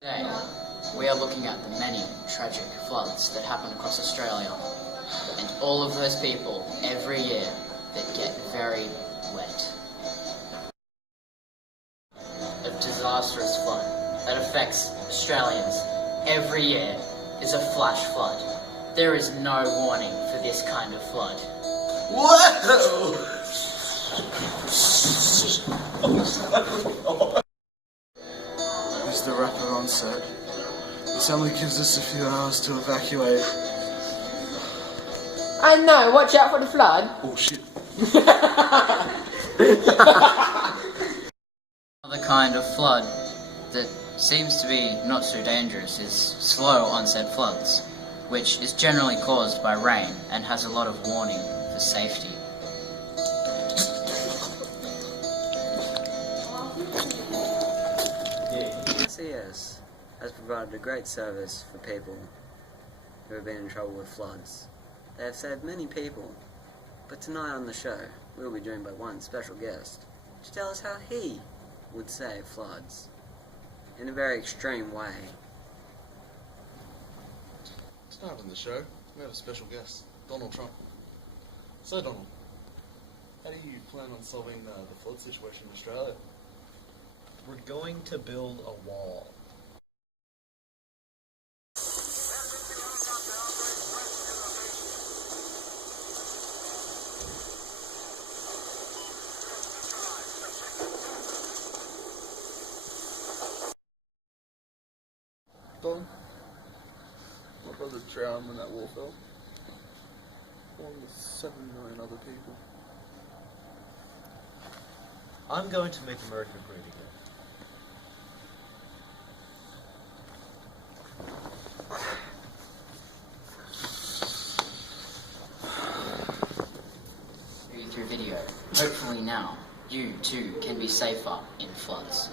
Today, we are looking at the many tragic floods that happen across Australia, and all of those people every year that get very wet. A disastrous flood that affects Australians every year is a flash flood. There is no warning for this kind of flood. Whoa! Is the rapper on set? This only gives us a few hours to evacuate. I know, watch out for the flood. Oh shit. Another kind of flood that seems to be not so dangerous is slow onset floods, which is generally caused by rain and has a lot of warning for safety. SES has provided a great service for people who have been in trouble with floods. They have saved many people, but tonight on the show we'll be joined by one special guest to tell us how he would save floods in a very extreme way. Tonight on the show, we have a special guest, Donald Trump. So Donald, how do you plan on solving the flood situation in Australia? We're going to build a wall. Don, my brother drowned when that wall fell, along with 7 million other people. I'm going to make America great again. Through video, hopefully now, you too can be safer in floods.